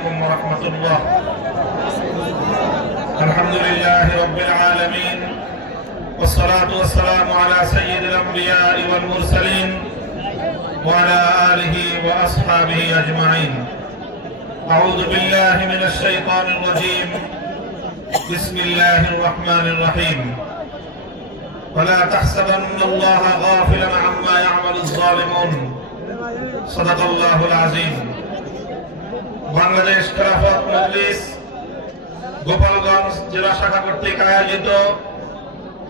عليكم ورحمة الله. الحمد لله رب العالمين والصلاة والسلام على سيد الأنبياء والمرسلين وعلى آله وأصحابه أجمعين. أعوذ بالله من الشيطان الرجيم. بسم الله الرحمن الرحيم. ولا تحسبن الله غافلا عما يعمل الظالمون. صدق الله العظيم. বাংলাদেশ খেলাফত মজলিস গোপালগঞ্জ জেলা শাখা কর্তৃক আয়োজিত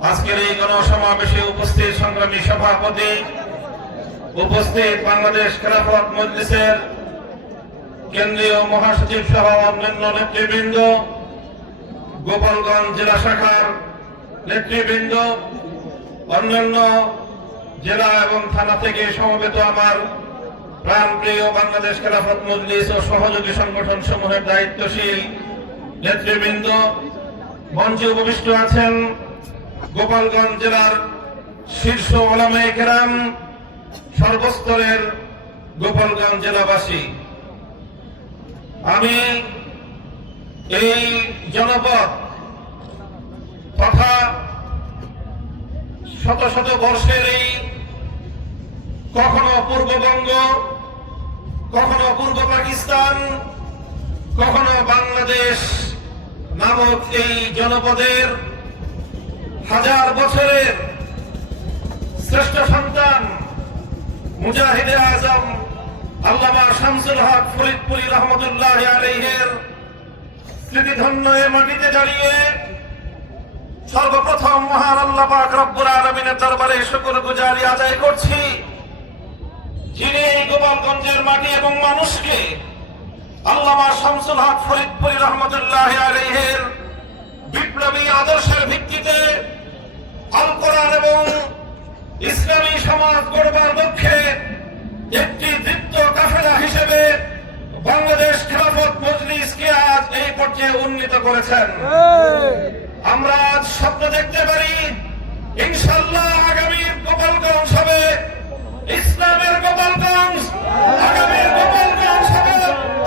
আজকের এই গণসমাবেশে উপস্থিত সংগ্রামী সভাপতি, উপস্থিত বাংলাদেশ খেলাফত মজলিসের কেন্দ্রীয় মহাসচিব সহ অন্যান্য নেতৃবৃন্দ, গোপালগঞ্জ জেলা শাখার নেতৃবৃন্দ, অন্যান্য জেলা এবং থানা থেকে সমবেত আমার প্রাণপ্রিয় বাংলাদেশ খেলাফত মজলিস ও সহযোগী সংগঠন সমূহের দায়িত্বশীল নেতৃবৃন্দ, মঞ্চে উপবিষ্ট আছেন গোপালগঞ্জ জেলার শীর্ষ ওলামায়ে কেরাম, সর্বস্তরের গোপালগঞ্জ জেলাবাসী। আমি এই জনপদ তথা শত শত বর্ষের এই কখনো পূর্ববঙ্গ, কখনো পূর্ব পাকিস্তান, কখনো বাংলাদেশ নামক এই জনপদের হাজার বছরের শ্রেষ্ঠ সন্তান মুজাহিদে আজম আল্লামা শামসুল হক ফরিদপুরি রহমতুল্লাহ আলাইহির স্মৃতিধন্য এ মাটিতে দাঁড়িয়ে সর্বপ্রথম মহান আল্লাহ পাক রব্বুল আলামিনের দরবারে শুকরগুজারি আদায় করছি, যিনি এই গোপালগঞ্জের মাটি এবং মানুষকে আল্লামা শামসুল হক ফরিদপুরি রহমতুল্লাহ আলাইহির বিপ্লবী আদর্শের ভিত্তিতে আল কোরআন এবং ইসলামী সমাজ গড়বার লক্ষ্যে একটি দীপ্ত কাফেলা হিসেবে বাংলাদেশ খেলাফত মজলিসকে আজ এই পর্যায়ে উন্নীত করেছেন। আমরা আজ স্বপ্ন দেখতে পারি ইনশাআল্লাহ আগামীর গোপালগঞ্জ হবে ইসলামের গোপালগঞ্জ, আগামীর গোপালগঞ্জ হবে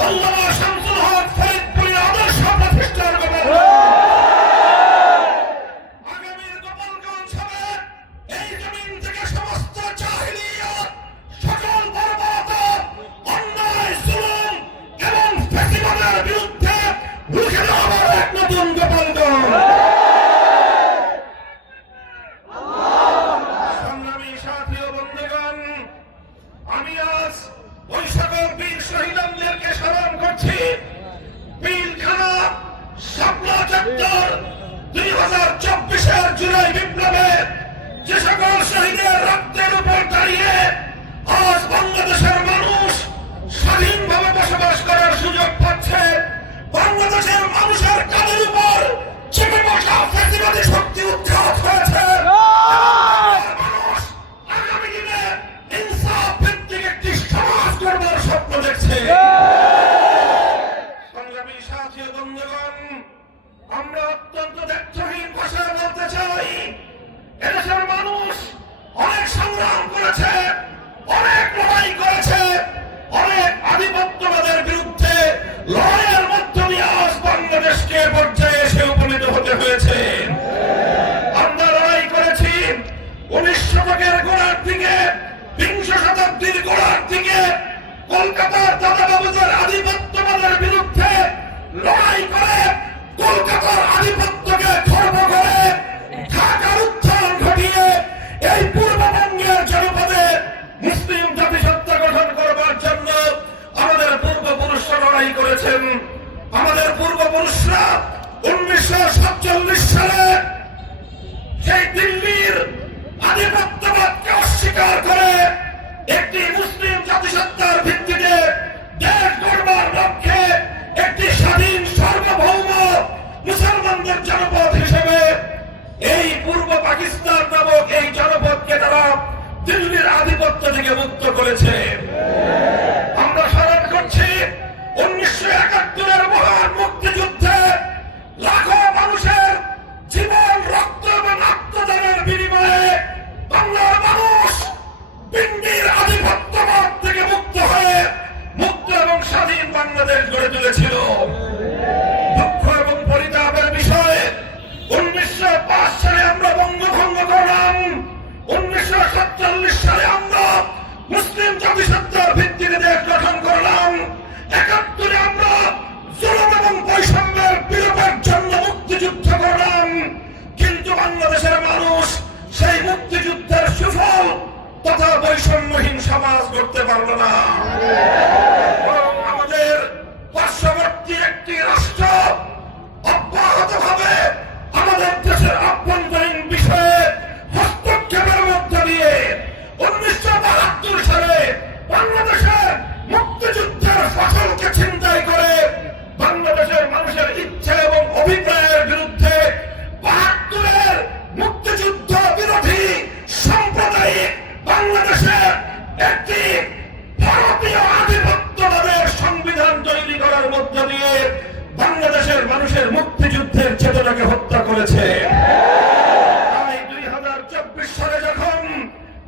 আল্লামা শামসুল হক ফরিদপুরি আদর্শ প্রতিষ্ঠার গোপালগঞ্জ, আগামীর গোপালগঞ্জ হবে এই জমিন থেকে সমস্ত জাহিলিয়াত, সকল বর্বরতা, অন্যায়, জুলুম এবং ফ্যাসিবাদের বিরুদ্ধে রুখে দাঁড়াবার এক নতুন গোপালগঞ্জ। সংগ্রামী সাথী ও বন্ধুগণ, আমি আজ ওই সকল বীর শহীদদেরকে স্মরণ করছি। পিলখানা, শাপলা চত্বর 2024-এর জুলাই বিপ্লবে যে সকল শহীদের রক্তের উপর দাঁড়িয়ে আজ বাংলাদেশের মানুষ স্বাধীনভাবে বসবাস করার সুযোগ পাচ্ছে, বাংলাদেশের মানুষের কাঁধের উপর চেপে বসা ফ্যাসিবাদী শক্তি উৎখাত হয়েছে। মানুষ আগামী দিনে ইনসাফ ভিত্তিক একটি সমাজ গড়বার স্বপ্ন দেখছে। সংগ্রামী সাথী ও বন্ধুগণ, আমরা অত্যন্ত দ্ব্যর্থহীন ভাষায় বলতে চাই, এদেশের মানুষ অনেক সংগ্রাম করেছে, অনেক লড়াই করেছে, অনেক আধিপত্যবাদের বিরুদ্ধে লড়াইয়ের মাধ্যমে আজ বাংলাদেশকে পর্যায়ে এসে উপনীত হতে হয়েছে। আমরা লড়াই করেছি 19 শতকের গোড়ার দিকে, 20 শতাব্দীর গোড়ার দিকে কলকাতার দাদাবাবুদের আধিপত্যবাদের বিরুদ্ধে লড়াই করে কলকাতার আধিপত্যকে খর্ব করে ঢাকার উত্থান ঘটিয়ে এই পূর্ববঙ্গের জনপদে মুসলিম জাতিসত্তা গঠন করবার জন্য আমাদের পূর্বপুরুষরা লড়াই করেছেন। আমাদের পূর্বপুরুষরা 1947 সালে সেই দিল্লির আধিপত্যবাদকে অস্বীকার করে একটি মুসলিম জাতিসত্তার ভিত্তিতে দেশ গড়বার লক্ষ্যে একটি স্বাধীন সার্বভৌম মুসলমানদের জনপদ হিসেবে এই পূর্ব পাকিস্তান নামক এই জনপদকে তারা দিল্লির আধিপত্য থেকে মুক্ত করেছে। আমরা স্মরণ করছি 1971-এর মহান মুক্তিযুদ্ধে লাখো মানুষের জীবন, রক্ত এবং আত্মদানের বিনিময়ে বাংলার মানুষ পিণ্ডির আধিপত্যবাদ থেকে মুক্ত হয়ে মুক্ত এবং স্বাধীন বাংলাদেশ গড়ে তুলেছিল। তথা বৈষম্যহীন সমাজ করতে পারলো না। আমাদের পার্শ্ববর্তী একটি রাষ্ট্র অব্যাহতভাবে আমাদের দেশের আভ্যন্তরীণ বিষয়ে হস্তক্ষেপের মধ্য দিয়ে 1972 সালে বাংলাদেশের মুক্তিযুদ্ধের ফসলকে ছিনতাই করে বাংলাদেশের মানুষের ইচ্ছা এবং অভিপ্রায়ের বিরুদ্ধে 72-এর মুক্তিযুদ্ধ বিরোধী সাম্প্রদায়িক বাংলাদেশের একটি ভারতীয় আধিপত্যবাদের সংবিধান তৈরি করার মধ্য দিয়ে বাংলাদেশের মানুষের মুক্তিযুদ্ধের চেতনাকে হত্যা করেছে। তাই 2024 সালে যখন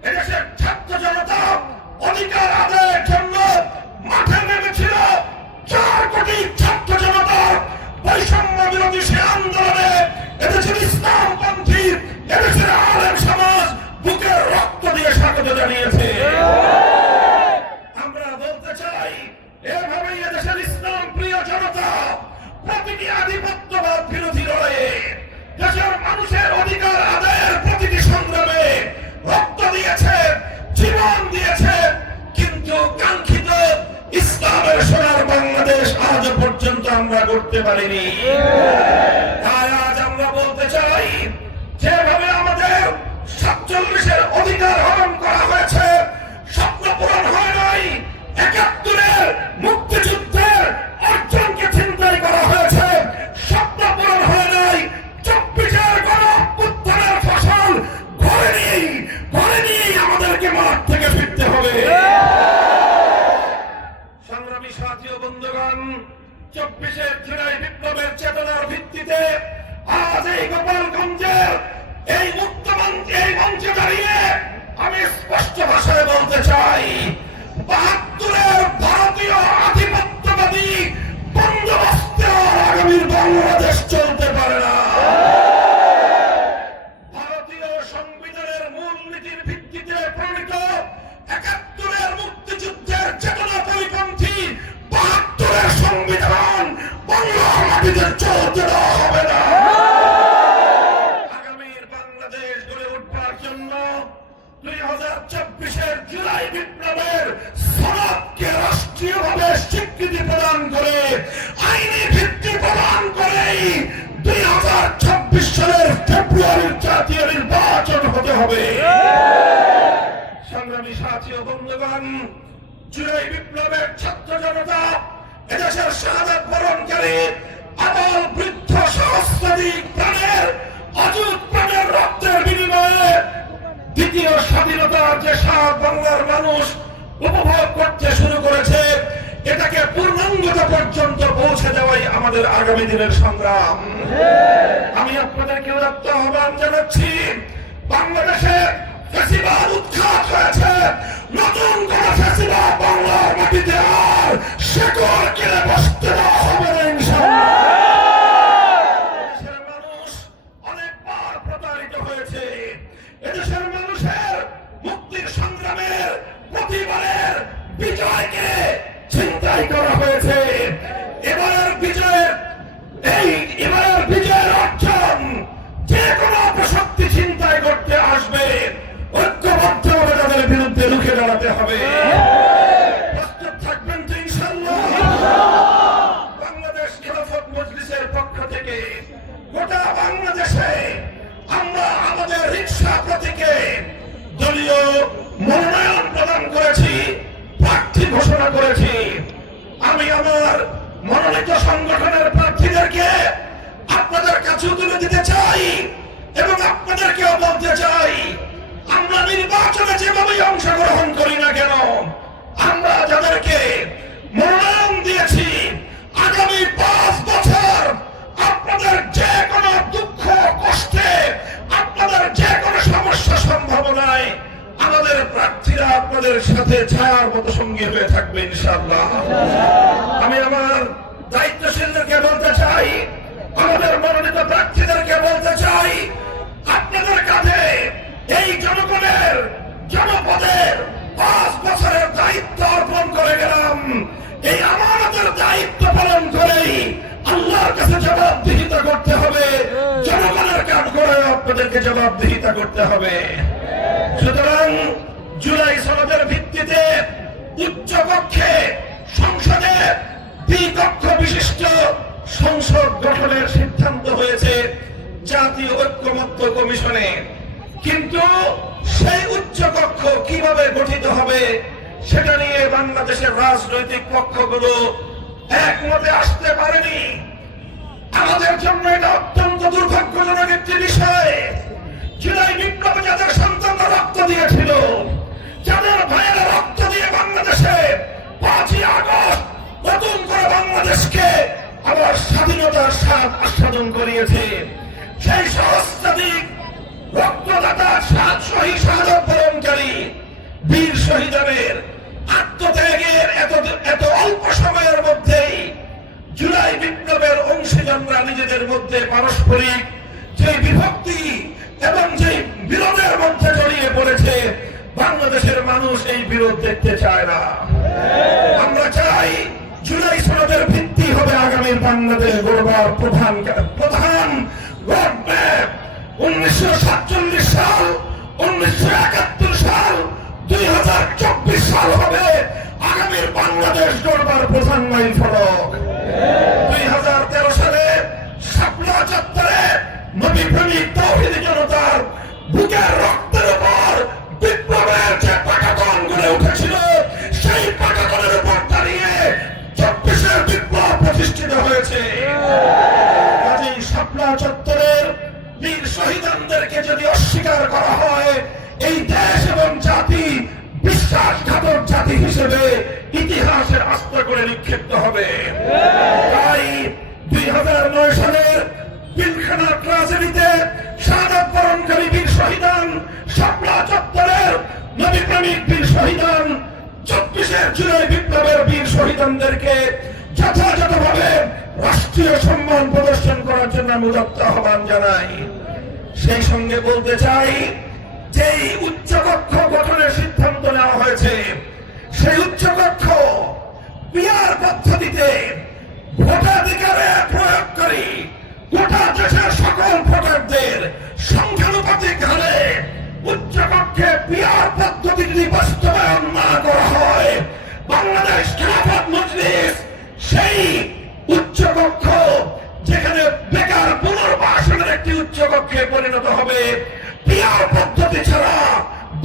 এদেশের ছাত্র জনতা অধিকার আদায়ের জন্য মাঠে নেমেছিল, 4 কোটি ছাত্র জনতা বৈষম্য বিরোধী সে আন্দোলনে এদেশের ইসলামপন্থী এদেশের আলেম সমাজ বুকের রক্ত দিয়ে স্বাগত জানিয়েছে। আমরা বলতে চাই, এভাবেই এদেশের ইসলাম প্রিয় জনতা প্রতিটি আধিপত্যবাদ বিরোধী লড়াইয়ে দেশের মানুষের অধিকার আদায়ের প্রতিটি সংগ্রামে রক্ত দিয়েছে, জীবন দিয়েছে, কিন্তু কাঙ্ক্ষিত ইসলামের সোনার বাংলাদেশ আজ পর্যন্ত আমরা করতে পারিনি। তাই আজ আমরা বলতে চাই, যেভাবে আমাদের 47-এর অধিকার হরণ করা হয়েছে, স্বপ্ন পূরণ হয় নাই, 71-এর মুক্তিযুদ্ধের অর্জনকে ছিনতাই করা হয়েছে, স্বপ্ন পূরণ হয় নাই, 24-এর গণ-অভ্যুত্থানের ফসল ঘরে নিয়েই আমাদেরকে মাঠ থেকে ফিরতে হবে। সংগ্রামী সাথী ও বন্ধুগণ, 24-এর জুলাই বিপ্লবের চেতনার ভিত্তিতে আজ এই গোপালগঞ্জের এই মুক্তমঞ্চে এই মঞ্চে দাঁড়িয়ে আমি স্পষ্ট ভাষায় বলতে চাই, 72-এর ভারতীয় আধিপত্যবাদী বন্দোবস্তে আগামীর বাংলাদেশ চলতে পারে না। ভারতীয় সংবিধানের মূলনীতির ভিত্তিতে প্রণীত 71-এর মুক্তিযুদ্ধের চেতনা পরিপন্থী 72-এর সংবিধান বাংলার মাটিতে চলতে দেওয়া হবে না। আগামীর বাংলাদেশ গড়ে উঠবার জন্য 2024-এর জুলাই বিপ্লবের সনদকে রাষ্ট্রীয়ভাবে স্বীকৃতি প্রদান করে আইনি ভিত্তি প্রদান করেই 2026 সালের ফেব্রুয়ারির জাতীয় নির্বাচন হতে হবে। সংগ্রামী সাথী ও বন্ধুগণ, জুলাই বিপ্লবের ছাত্র জনতা এদেশের শাহাদাত বরণকারী আবাল বৃদ্ধ সহস্রাধিক প্রাণের অযুত প্রাণের রক্তের বিনিময়ে দ্বিতীয় স্বাধীনতার যে স্বাদ বাংলার মানুষ উপভোগ করতে শুরু করেছে, এটাকে পূর্ণাঙ্গতা পর্যন্ত পৌঁছে দেওয়াই আমাদের আগামী দিনের সংগ্রাম। আমি আপনাদেরকে উদাত্ত আহ্বান জানাচ্ছি, বাংলাদেশে ফ্যাসিবাদ উৎখাত হয়েছে, নতুন কোন ফ্যাসিবাদ বাংলার মাটিতে আর শেকড় কেড়ে বসতে দেওয়া হবে না ইনশাআল্লাহ। এদেশের মানুষ অনেকবার প্রতারিত হয়েছে, এদেশের মানুষের মুক্তির সংগ্রামের প্রতিবারের বিজয়কে ছিনতাই করা হয়েছে। এবারের বিজয়ের অর্জন যে কোনো অপশক্তি ছিনতাই করতে আসবে, ঐক্যবদ্ধভাবে তাদের বিরুদ্ধে রুখে দাঁড়াতে হবে। প্রস্তুত থাকবেন তো ইনশাআল্লাহ? বাংলাদেশ খেলাফত মজলিসের পক্ষ থেকে গোটা বাংলাদেশে আমরা আমাদের রিকশা প্রতীকে দলীয় মনোনয়ন প্রদান করেছি, প্রার্থী ঘোষণা করেছি। আমি আমার মনোনীত সংগঠনের প্রার্থীদেরকে আপনাদের কাছে তুলে দিতে চাই এবং আপনাদেরকেও বলতে চাই, আমরা নির্বাচনে যেভাবেই অংশগ্রহণ করি না কেন, আমরা যাদেরকে মনোনয়ন দিয়েছি, আগামী 5 বছর আপনাদের যে কোনো দুঃখ কষ্টে, আপনাদের যে কোনো সমস্যা সম্ভাবনায় আমাদের প্রার্থীরা আপনাদের সাথে ছায়ার মতো সঙ্গী হয়ে থাকবে ইনশাআল্লাহ। আমি আমার দায়িত্বশীলদেরকে বলতে চাই, আমাদের মনোনীত প্রার্থীদেরকে বলতে চাই, আপনাদের কাছে এই জনগণের জনপদের 5 বছরের দায়িত্ব অর্পণ করে গেলাম। এই আমানতের দায়িত্ব পালন করেই আল্লাহর কাছে জবাবদিহিতা করতে হবে, জনগণের কাঠ করে আপনাদেরকে জবাবদিহিতা করতে হবে। সুতরাং জুলাই সনদের ভিত্তিতে উচ্চ কক্ষে সংসদে দ্বিকক্ষ বিশিষ্ট সংসদ গঠনের সিদ্ধান্ত হয়েছে জাতীয় ঐক্যমত্য কমিশনে। কিন্তু সেই উচ্চ কক্ষ কিভাবে গঠিত হবে সেটা নিয়ে বাংলাদেশের রাজনৈতিক পক্ষগুলো একমতে আসতে পারেনি। আমাদের জন্য এটা অত্যন্ত দুর্ভাগ্যজনক একটি বিষয়। জুলাই বিপ্লবে যাদের সন্তানরা রক্ত দিয়েছিল, যাদের ভাইয়েরা রক্ত দিয়ে বাংলাদেশে 5ই আগস্ট নতুন করে বাংলাদেশকে আবার স্বাধীনতার স্বাদ আস্বাদন করিয়েছে, সেই সহস্রাধিক রক্তদাতা শহীদ শাহাদাত বরণকারী বীর শহীদের আত্মত্যাগের এত অল্প সময়ের মধ্যেই জুলাই বিপ্লবের অংশীজনরা নিজেদের মধ্যে পারস্পরিক যে বিভক্তি এবং যে বিরোধের মধ্যে জড়িয়ে পড়েছে, বাংলাদেশের মানুষ এই বিরোধ দেখতে চায় না। আমরা চাই জুলাই সনদের ভিত্তি হবে আগামীর বাংলাদেশ গড়বার প্রধান রোডম্যাপ। 1947 সাল, 1971 সাল, 2024 সাল হবে আগামীর বাংলাদেশ গড়বার প্রধান মাইল ফলক। 2013 সালে শাপলা চত্বরে নবী প্রেমিক তৌহিদি জনতার বুকের রক্তের উপর বিপ্লবের যে পাটাতন গড়ে উঠেছিল, সেই পাটাতনের উপর দাঁড়িয়ে 24-এর বিপ্লব প্রতিষ্ঠিত হয়েছে। কাজেই শাপলা চত্বরের বীর শহীদদেরকে যদি অস্বীকার করা হয়, এই দেশ এবং জাতি বিশ্বাসঘাতক জাতি হিসেবে ইতিহাসের আস্থা করে নিক্ষিপ্ত হবে। তাই 2009 সালের পিলখানা ট্রাজেডিতে শাহাদাত বরণকারী বীর শহীদান, শাপলা চত্বরের নবী প্রেমিক বীর শহীদান, 24-এর জুলাই বিপ্লবের বীর শহীদানদেরকে যথাযথভাবে রাষ্ট্রীয় সম্মান প্রদর্শন করার জন্য আমি উদাত্ত আহ্বান জানাই। সেই সঙ্গে বলতে চাই, যেই উচ্চকক্ষ গঠনের সিদ্ধান্ত নেওয়া হয়েছে, সেই উচ্চকক্ষ পিআর পদ্ধতিতে ভোটাধিকারে প্রয়োগকারী গোটা দেশের সকল ভোটারদের সংখ্যানুপাতিক হারে উচ্চকক্ষে পিআর পদ্ধতি যদি বাস্তবায়ন না করা হয়, বাংলাদেশ খেলাফত মজলিস সেই উচ্চকক্ষ যেখানে বেকার পুনর্বাসনের একটি উচ্চকক্ষে পরিণত হবে। পিআর পদ্ধতি ছাড়া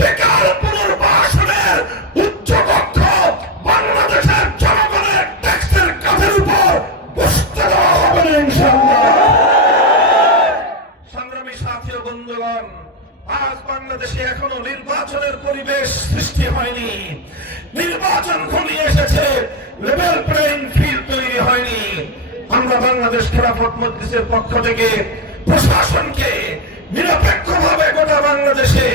বেকার পুনর্বাসনের উচ্চকক্ষ বাংলাদেশের জনগণের ট্যাক্সের কাঁধের উপর বসতে দেওয়া হবে না ইনশাআল্লাহ। সংগ্রামী সাথী ও বন্ধুগণ, আজ বাংলাদেশে এখনো নির্বাচনের পরিবেশ সৃষ্টি হয়নি। নির্বাচন ঘনিয়ে এসেছে, লেভেল প্লেইং ফিল্ড তৈরি হয়নি। আমরা বাংলাদেশ খেলাফত মজলিসের পক্ষ থেকে প্রশাসনকে নিরপেক্ষভাবে গোটা বাংলাদেশে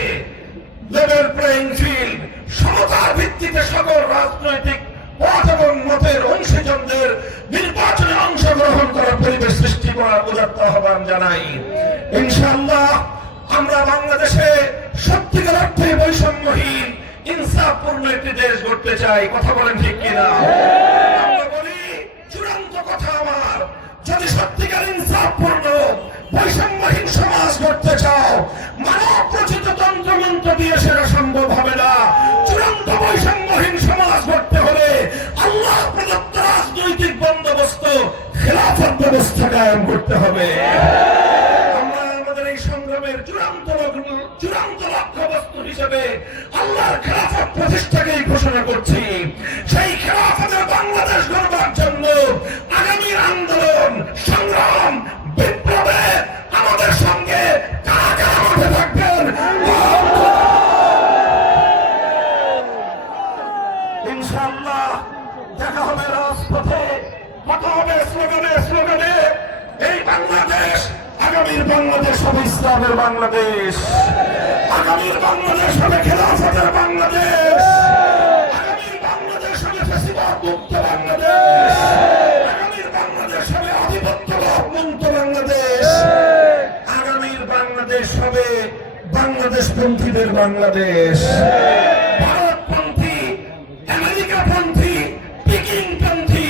লেভেল প্লেইং ফিল্ড, সমতার ভিত্তিতে সকল রাজনৈতিক পথ এবং মতের অংশীজনদের নির্বাচনে অংশগ্রহণ করার পরিবেশ সৃষ্টি করার উদাত্ত আহ্বান জানাই। ইনশাআল্লাহ আমরা বাংলাদেশে সত্যিকার অর্থে বৈষম্যহীন ইনসাফপূর্ণ একটি দেশ গড়তে চাই। কথা বলেন ঠিক কিনা? আমরা বলি, চূড়ান্ত কথা আমার, যদি সত্যিকার ইনসাফপূর্ণ বৈষম্যহীন সমাজ গড়তে চাও, মানব রচিত তন্ত্রমন্ত্র দিয়ে সেটা সম্ভব হবে না। চূড়ান্ত বৈষম্যহীন সমাজ গড়তে হলে আল্লাহ প্রদত্ত রাজনৈতিক বন্দোবস্ত খেলাফত ব্যবস্থা কায়েম করতে হবে। আমরা আমাদের এই সংগ্রামের চূড়ান্ত লক্ষ্যবস্তু হিসেবে আল্লাহর খেলাফত প্রতিষ্ঠাকেই ঘোষণা করছি। সেই খেলাফতের বাংলাদেশ গড়বার জন্য আগামী আন্দোলন, সংগ্রাম, বিপ্লবে আমাদের সঙ্গে কারা কারা মাঠে থাকবেন, ইনশাআল্লাহ দেখা হবে রাজপথে, কথা হবে স্লোগানে। এই বাংলাদেশ আগামীর বাংলাদেশ হবে ইসলামের বাংলাদেশ, আগামীর বাংলাদেশ হবে খেলাফতের বাংলাদেশ, আগামীর বাংলাদেশ হবে ফ্যাসিবাদ মুক্ত বাংলাদেশ, আগামীর বাংলাদেশ হবে আধিপত্যবাদ মুক্ত বাংলাদেশ, আগামীর বাংলাদেশ হবে বাংলাদেশপন্থীদের বাংলাদেশ। ভারতপন্থী, আমেরিকাপন্থী, পিকিংপন্থী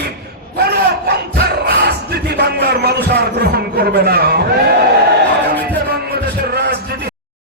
কোন পন্থার রাজনীতি বাংলার মানুষ আর গ্রহণ করবে না।